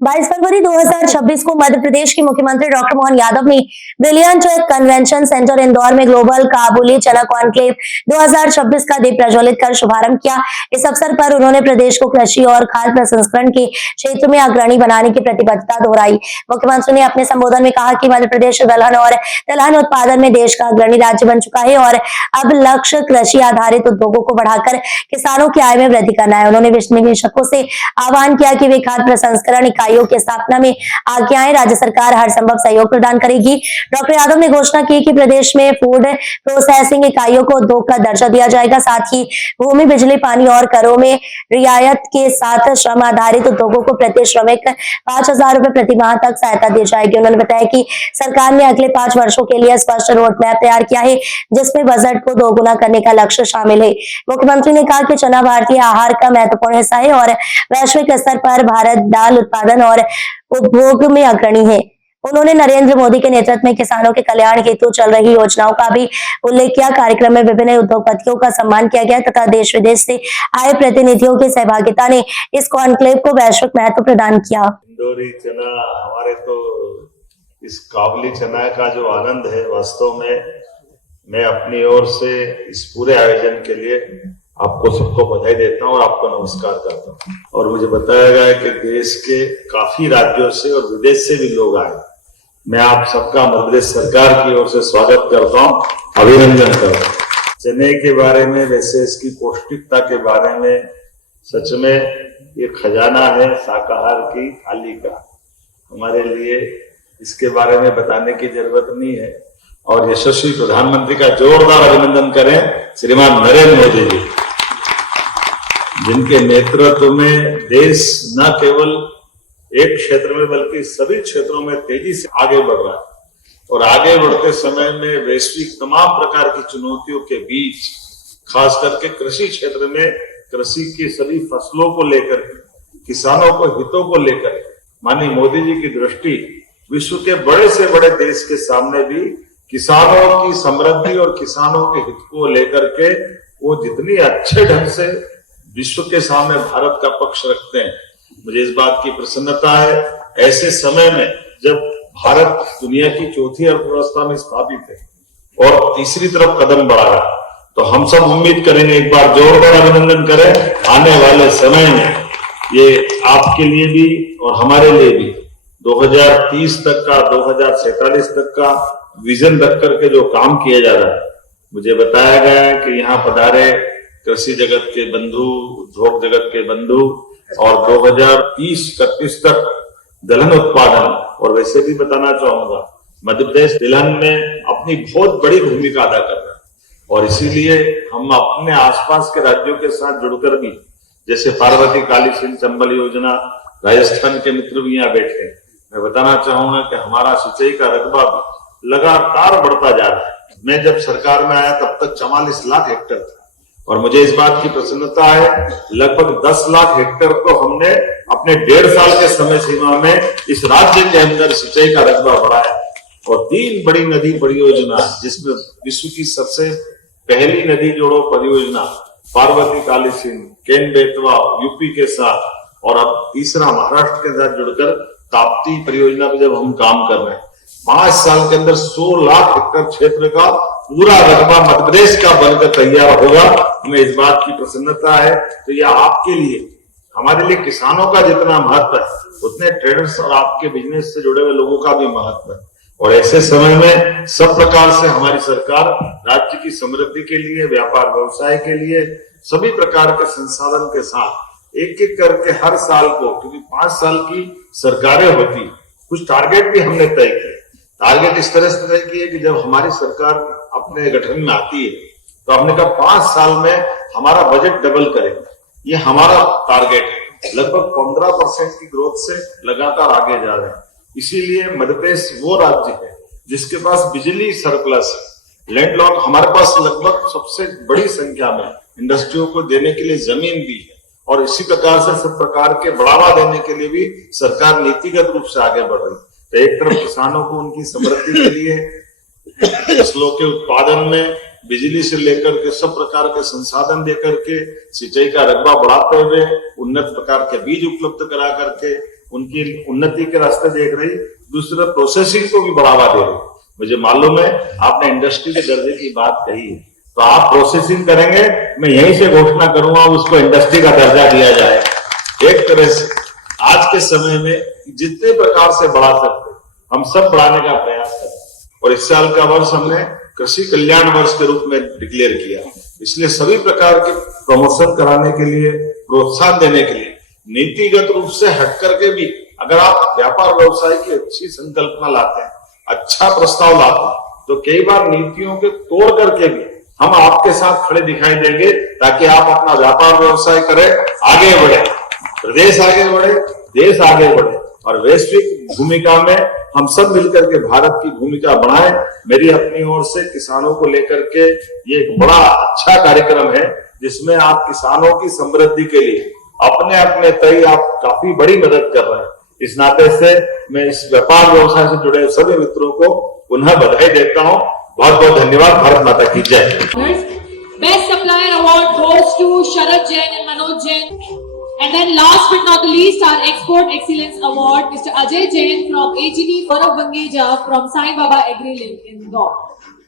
22 फरवरी 2026 को मध्य प्रदेश के मुख्यमंत्री डॉक्टर मोहन यादव ने ब्रिलियंट कन्वेंशन सेंटर इंदौर में ग्लोबल काबुली चना कॉन्क्लेव 2026 का दीप प्रज्वलित कर शुभारंभ किया। इस अवसर पर उन्होंने प्रदेश को कृषि और खाद्य प्रसंस्करण के क्षेत्र में अग्रणी बनाने की प्रतिबद्धता दोहराई। मुख्यमंत्री ने अपने संबोधन में कहा कि मध्य प्रदेश दलहन और तिलहन उत्पादन में देश का अग्रणी राज्य बन चुका है और अब लक्ष्य कृषि आधारित उद्योगों को बढ़ाकर किसानों की आय में वृद्धि करना है। उन्होंने निवेशकों से आह्वान किया कि वे खाद्य प्रसंस्करण इकाइयों की स्थापना में आगे आए। राज्य सरकार हर संभव सहयोग प्रदान करेगी। डॉक्टर यादव ने घोषणा की कि प्रदेश में फूड प्रोसेसिंग इकाइयों को उद्योग का दर्जा दिया जाएगा। साथ ही भूमि, बिजली, पानी और करों में रियायत के साथ श्रम आधारित उद्योगों को प्रति श्रमिक 5,000 रुपए प्रति माह तक सहायता दी जाएगी। उन्होंने बताया कि सरकार ने अगले 5 वर्षों के लिए स्पष्ट रोड मैप तैयार किया है, जिसमें बजट को दोगुना करने का लक्ष्य शामिल है। मुख्यमंत्री ने कहा कि चना भारतीय आहार का महत्वपूर्ण हिस्सा है और वैश्विक स्तर पर भारत दाल उत्पादन और उपभोग में अग्रणी है। उन्होंने नरेंद्र मोदी के नेतृत्व में किसानों के कल्याण हेतु चल रही योजनाओं का भी उल्लेख किया। कार्यक्रम में विभिन्न उद्योगपतियों का सम्मान किया गया तथा देश विदेश से आए प्रतिनिधियों की सहभागिता ने इस कॉन्क्लेव को वैश्विक महत्व प्रदान किया। इंदौरी चना हमारे तो इस काबुली चना का जो आनंद है, वास्तव में मैं अपनी ओर से इस पूरे आयोजन के लिए आपको सबको बधाई देता हूं और आपको नमस्कार करता हूं। और मुझे बताया गया है कि देश के काफी राज्यों से और विदेश से भी लोग आए। मैं आप सबका मध्य प्रदेश सरकार की ओर से स्वागत करता हूं, अभिनंदन करता हूं। चने के बारे में, वैसे इसकी पौष्टिकता के बारे में सच में ये खजाना है शाकाहार की थाली का। हमारे लिए इसके बारे में बताने की जरूरत नहीं है। और यशस्वी प्रधानमंत्री का जोरदार अभिनंदन करें श्रीमान नरेंद्र मोदी जी, जिनके नेतृत्व में देश न केवल एक क्षेत्र में बल्कि सभी क्षेत्रों में तेजी से आगे बढ़ रहा है। और आगे बढ़ते समय में वैश्विक तमाम प्रकार की चुनौतियों के बीच खास करके कृषि क्षेत्र में कृषि की सभी फसलों को लेकर, किसानों को हितों को लेकर माननीय मोदी जी की दृष्टि विश्व के बड़े से बड़े देश के सामने भी किसानों की समृद्धि और किसानों के हित को लेकर के वो जितनी अच्छे ढंग से विश्व के सामने भारत का पक्ष रखते हैं, मुझे इस बात की प्रसन्नता है। ऐसे समय में जब भारत दुनिया की चौथी अर्थव्यवस्था में स्थापित है और तीसरी तरफ कदम बढ़ा रहा है, तो हम सब उम्मीद करेंगे, एक बार जोरदार अभिनंदन करें, आने वाले समय में ये आपके लिए भी और हमारे लिए भी 2030 तक का, 2047 तक का विजन रख करके जो काम किया जा रहा है। मुझे बताया गया है कि यहाँ पधारे कृषि जगत के बंधु, उद्योग जगत के बंधु, और 2030-31 तक दलहन उत्पादन, और वैसे भी बताना चाहूंगा मध्य प्रदेश तिलहन में अपनी बहुत बड़ी भूमिका अदा कर रहा है। और इसीलिए हम अपने आसपास के राज्यों के साथ जुड़कर भी, जैसे पार्वती काली सिंध चंबल योजना, राजस्थान के मित्र भी यहाँ बैठे हैं, मैं बताना चाहूंगा कि हमारा सिंचाई का रकबा भी लगातार बढ़ता जा रहा है। मैं जब सरकार में आया तब तक 44 लाख हेक्टेयर था, और मुझे इस बात की प्रसन्नता है लगभग 10 लाख हेक्टेयर को हमने अपने 1.5 साल के समय सीमा में इस राज्य के अंदर सिंचाई का रकबा बढ़ाया। और 3 बड़ी नदी परियोजना, जिसमें विश्व की सबसे पहली नदी जोड़ो परियोजना पार्वती काली सिंध, केन बेतवा यूपी के साथ, और अब तीसरा महाराष्ट्र के साथ जुड़कर ताप्ती परियोजना पे जब हम काम कर रहे हैं, 5 साल के अंदर 100 लाख हेक्टेयर क्षेत्र का पूरा रकबा मध्य प्रदेश का बनकर तैयार होगा। हमें इस बात की प्रसन्नता है। तो यह आपके लिए, हमारे लिए किसानों का जितना महत्व है, उतने ट्रेडर्स और आपके बिजनेस से जुड़े हुए लोगों का भी महत्व है। और ऐसे समय में सब प्रकार से हमारी सरकार राज्य की समृद्धि के लिए, व्यापार व्यवसाय के लिए सभी प्रकार के संसाधन के साथ एक एक करके हर साल को, क्योंकि 5 साल की सरकारें होती, कुछ टारगेट भी हमने तय किए। टारगेट इस तरह से तय किए कि जब हमारी सरकार अपने गठन में आती है तो हमने कहा 5 साल में हमारा बजट डबल करेंगे, ये हमारा टारगेट है। लगभग 15% की ग्रोथ से लगातार आगे जा रहे हैं। इसीलिए मध्य प्रदेश वो राज्य है जिसके पास बिजली सरप्लस है, लैंडलॉर्ड, हमारे पास लगभग सबसे बड़ी संख्या में इंडस्ट्रियों को देने के लिए जमीन भी है। और इसी प्रकार से सब प्रकार के बढ़ावा देने के लिए भी सरकार नीतिगत रूप से आगे बढ़ रही है। तो एक तरफ किसानों को उनकी समृद्धि के लिए फसलों के उत्पादन में बिजली से लेकर के सब प्रकार के संसाधन देकर के सिंचाई का रकबा बढ़ाते हुए उन्नत प्रकार के बीज उपलब्ध करा करके उनकी उन्नति के रास्ते देख रही, दूसरा प्रोसेसिंग को भी बढ़ावा दे रही। मुझे मालूम है आपने इंडस्ट्री के दर्जे की बात कही है, तो आप प्रोसेसिंग करेंगे, मैं यहीं से घोषणा करूंगा उसको इंडस्ट्री का दर्जा दिया जाए। एक तरह से आज के समय में जितने प्रकार से बढ़ा सकते हम सब बढ़ाने का प्रयास करें, और इस साल का वर्ष हमने कृषि कल्याण वर्ष के रूप में डिक्लेयर किया। इसलिए सभी प्रकार के प्रमोशन कराने के लिए, प्रोत्साहन देने के लिए, नीतिगत रूप से हट करके भी अगर आप व्यापार व्यवसाय की अच्छी संकल्पना लाते हैं, अच्छा प्रस्ताव लाते हैं, तो कई बार नीतियों के तोड़ करके भी हम आपके साथ खड़े दिखाई देंगे, ताकि आप अपना व्यापार व्यवसाय करें, आगे बढ़े, प्रदेश आगे बढ़े, देश आगे बढ़े, और वैश्विक भूमिका में हम सब मिलकर के भारत की भूमिका बढ़ाएं। मेरी अपनी ओर से किसानों को लेकर के ये एक बड़ा अच्छा कार्यक्रम है, जिसमें आप किसानों की समृद्धि के लिए अपने अपने तय आप काफी बड़ी मदद कर रहे हैं। इस नाते से मैं इस व्यापार व्यवसाय से जुड़े सभी मित्रों को पुनः बधाई देता हूं। बहुत बहुत धन्यवाद। भारत माता की जय। Best Supplier Award goes to Sharad Jain and Manoj Jain. And then last but not the least, our Export Excellence Award, Mr. Ajay Jain from AGD Gaurav Bangeja from Sai Baba Agri Link in Indore.